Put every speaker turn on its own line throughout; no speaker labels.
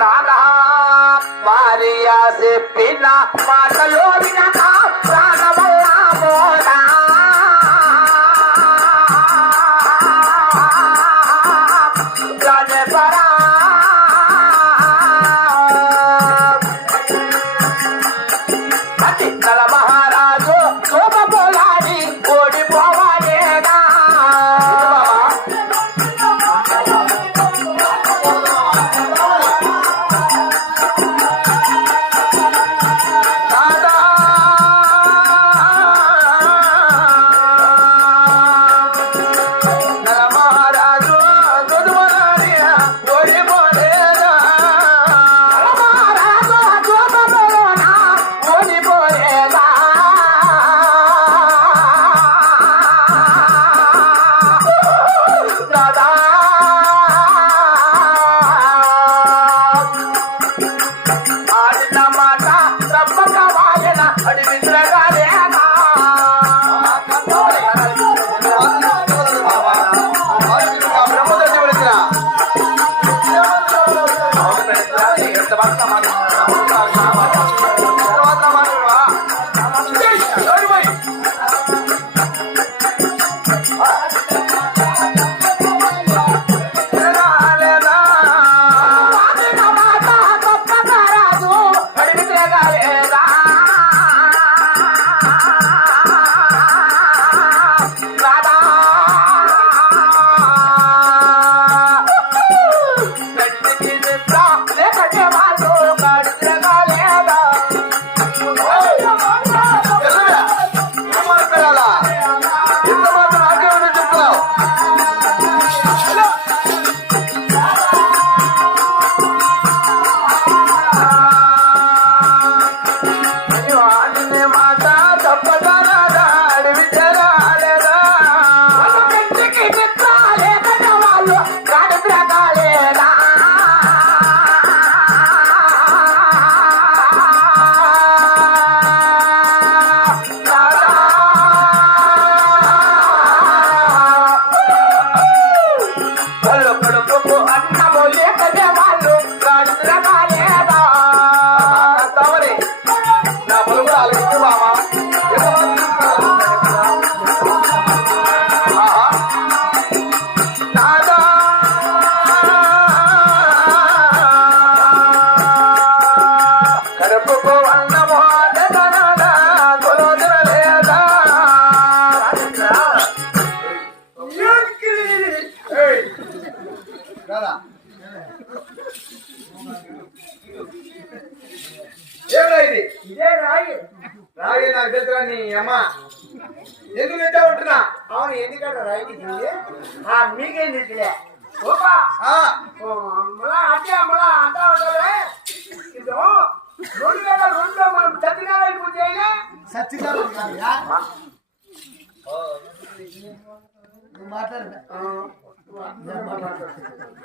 నానా మారియా చెప్పిన మాటలో వినక ప్రాణమో వాయన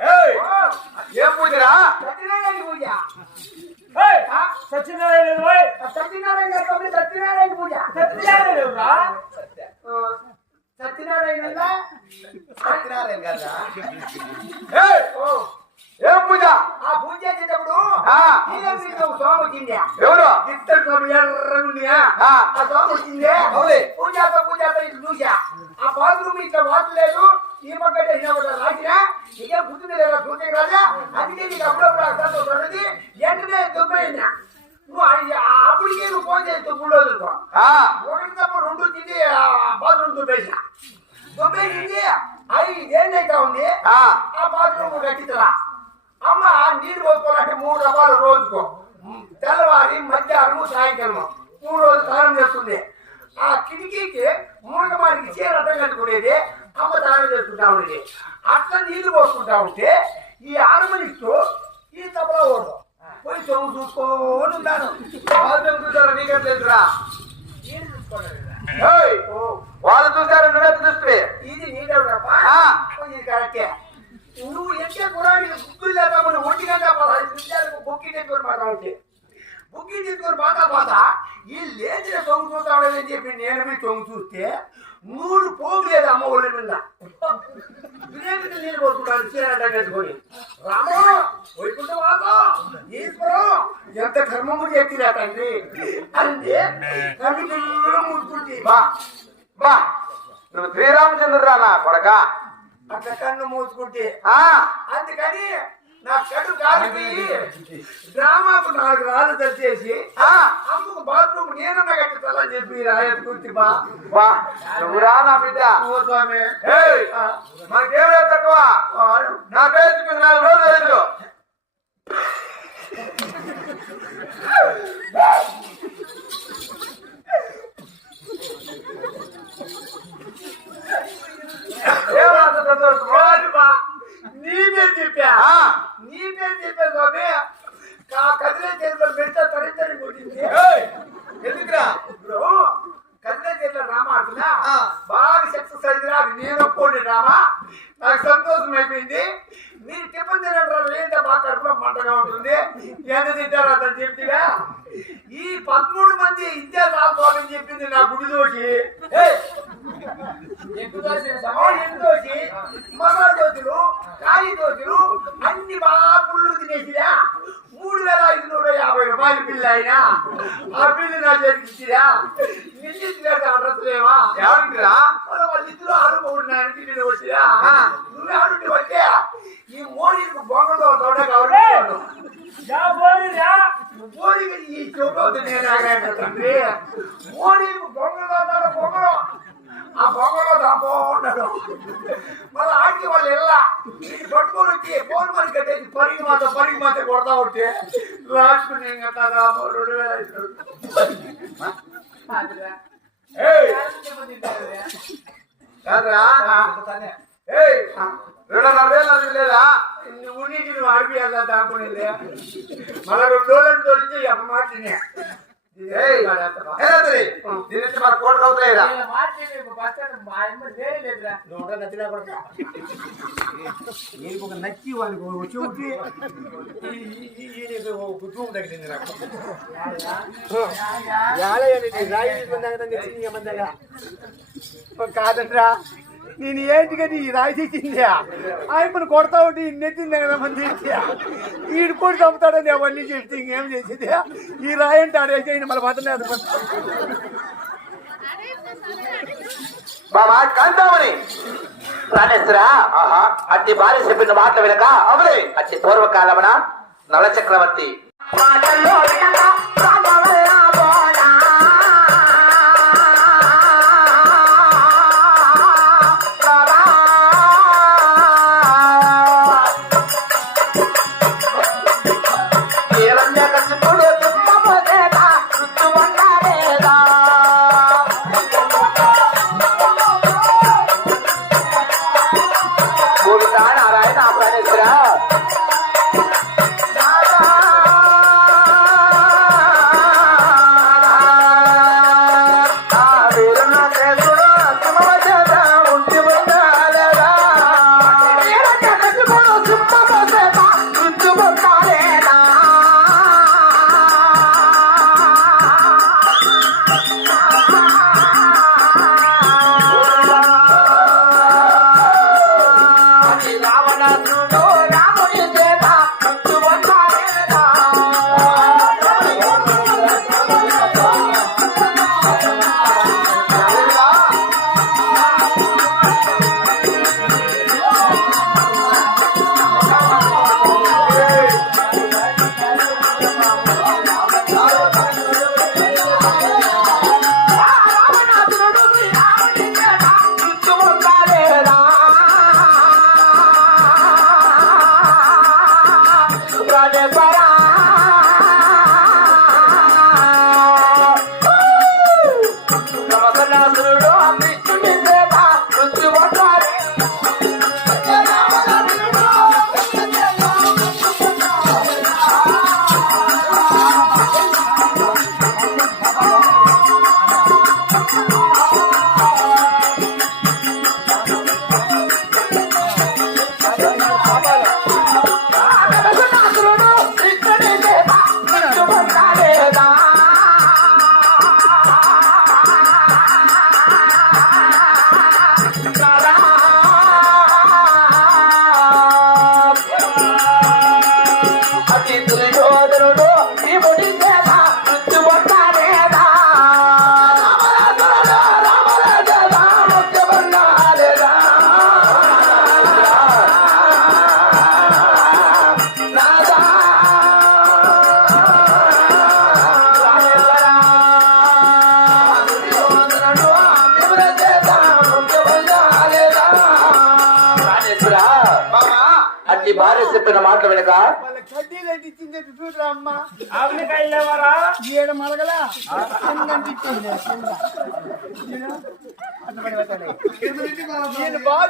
ఏయ్, ఏం పూజరా?
సత్యనారాయణ పూజ?
సత్యనారాయణ
సత్యనారాయణ కాబట్టి సత్యనారాయణ పూజ.
సత్యనారాయణ
సత్యనారాయణ?
సత్యనారాయణ
ఓ,
ఏం పూజ?
పూజ చేసేటప్పుడు స్వామి వచ్చింది
ఎవరు?
ఇద్దరు స్వామి
ఆ.
స్వామి వచ్చింది. పూజాతో పూజాతో ఇట్లా చూసా ఆ బాత్రూమ్ ఇట్లా వాటర్ లేదు. ఈ పక్క రాసినా. నీకేం గుర్తుంది లేదా? చూసే రాజా. అందుకే నీకు అప్పుడప్పుడు అర్థం అవుతున్నది వెంటనే దొబ్బైందా నువ్వు అప్పటికే ఫోన్ చేస్తే.
ఆ,
ఒకటి తప్ప రెండు బాత్రూమ్ దుబ్బేసా దుబ్బేసింది అది ఏందైతే ఉంది.
ఆ.
ఆ బాత్రూమ్ కట్టించరా? అమ్మ నీళ్ళు పోసుకోవాలంటే మూడు రకాలు రోజుకో. తెల్లవారి మధ్యాహ్నం సాయంకాలం మూడు రోజులు స్నానం చేస్తుంది ఆ కిటికీకి మూడమానికి చీర అడ్డం కట్టుకునేది అమ్మ స్నానం చేసుకుంటా ఉండేది. అట్లా నీళ్ళు పోసుకుంటా ఉంటే ఈ ఆరుమనిస్తూ ఈ తప్పలో ఓడు. పోయి చెవు చూసుకొని ఉంటాను.
వాళ్ళు చూసారా నీకేం తెలుసురా. వాళ్ళు చూసారు నువ్వే చూస్తే
ఇది. ఇది కరెక్టే. నువ్వు ఎంటే కురానికి బుక్కి తెచ్చుకొని మాట ఉంటే బుక్కి తెచ్చుకొని బాగా బాధ ఈ లేచిన తొంగు చూస్తాడని చెప్పి నేను మీ తొంగు చూస్తే నూరు పోగులేదు అమ్మ ఒళ్ళ మీద. వినేమిటి నీళ్ళు కొట్టుకుంటాను చీరట కట్టుకొని రామో వైకుంఠ వాసం ఎంత కర్మము చేతిరా తండ్రి. అంటే మూసుకుంటే
బా బా. నువ్వు శ్రీరామచంద్రురా నా కొడక?
అట్లా కన్ను మూసుకుంటే.
ఆ.
అందుకని నా కడు కాలిపోయి డ్రామాకు నాలుగు రాళ్ళు తెచ్చేసి
ఆ
అమ్మకు బాత్రూమ్ నేనన్నా కట్టించాలని చెప్పి రాయత్ కుర్తి బా.
బా నువ్వురా నా బిడ్డ.
ఓ స్వామి.
తక్కువ.
మసాలా దోశలు కాయి దోశలు అన్ని బాగా పుళ్ళు తినేసిరా. మూడు వేల ఐదు నూట యాభై రూపాయల బిల్లు అయినా. ఆ బిల్లు నా చేతికి ఇచ్చిరా. నిందితులు అడ్రస్ లేవా?
ఏమంటిరా?
వాళ్ళ వాళ్ళ ఇద్దరు ఆడుకోవడానికి నేను వచ్చిరా
ఆ.
నువ్వే ఆడుంటే వచ్చే ఈ మోడీకి బొంగలో తోట కావాలి మోడీకి ఈ చెవుతో నేను ఆగాను తండ్రి మోడీకి బొంగలో తోట బొంగలో. ఆ బొంగలో దాపో ఉన్నాడు మళ్ళీ ఆడికి వాళ్ళు వెళ్ళా ఇది పట్టుకొని వచ్చి ఫోన్ మరి కట్టేసి పరిగి మాత పరిగి మాత కొడతా ఉంటే లాస్ట్ నేను కట్టా రెండు వేల ఐదు
ఏయ్ కాదురా ఏయ్ రెండున్నర వేలు నాకు లేదా
నువ్వు నీటి నువ్వు ఆడిపియాలా దాక్కునేది మళ్ళీ రెండు రోజులు తోలితే ఎప్ప మాటినే
ఏయ్ ఏ రాత్రి దీని నుంచి మన కోట అవుతాయిరా
నీకు ఒక నచ్చి వాళ్ళకి చెవుకి కుటుంబం తగ్గింది కాదంట్రా. నేను ఏంటిగా నీ రాయి ఆయన కొడతా ఉంటే నెత్తింది కదా మంది ఈడు కూడా చంపుతాడని అవన్నీ చేస్తే ఇంకేం చేసేది? ఈ రాయంటే ఆడేసి ఆయన మళ్ళీ మాత్రమే అది
బాబా కాంతామణి ప్రాణేశ్వరా ఆహా అట్టి భార్య చెప్పిన మాటలు వినక అవులే. అట్టి పూర్వకాలమున నల చక్రవర్తి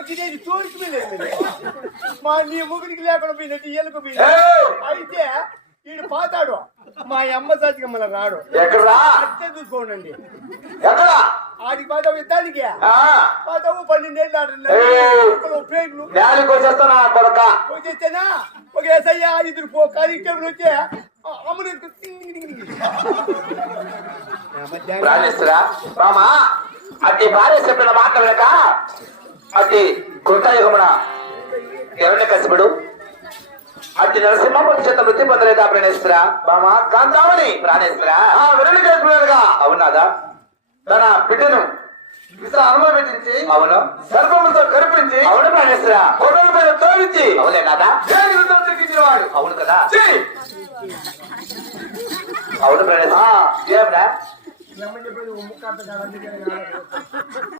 తినేది తోలికి వెళ్ళేది మా నీ ముగ్గురికి లేకుండా పోయినట్టు ఎలుక! అయితే ఈడు పాతాడు. మా అమ్మ సాతికి మన రాడు. చూసుకోండి
ఎక్కడ?
ఆడికి పాతావు ఇద్దానికి
ఆ,
పాతావు పన్నెండేళ్ళు! ఆడు పేర్లు
వచ్చేస్తానా కొడక?
వచ్చేస్తేనా? ఒక ఎస్ఐ ఇద్దరు పో కానిస్టేబుల్ వచ్చి. అమ్మని
రామా అట్టి భార్య చెప్పిన మాట వెనక అట్టి కృతయుగమున ఎవరిని కసిపడు? అట్టి నరసింహపతి చేత మృతి పొందలేదా ప్రాణేశ్వర? బామా కాంతామని ప్రాణేశ్వర? ఆ విరళి చేసుకున్నాడుగా. అవునాదా? తన బిడ్డను అనుభవించి అవును. సర్వముతో కనిపించి అవును ప్రాణేశ్వర. కొడల మీద తోలించి అవులే నాదా? వాడు అవును కదా? అవును ప్రాణేశ్వర.
ముక్క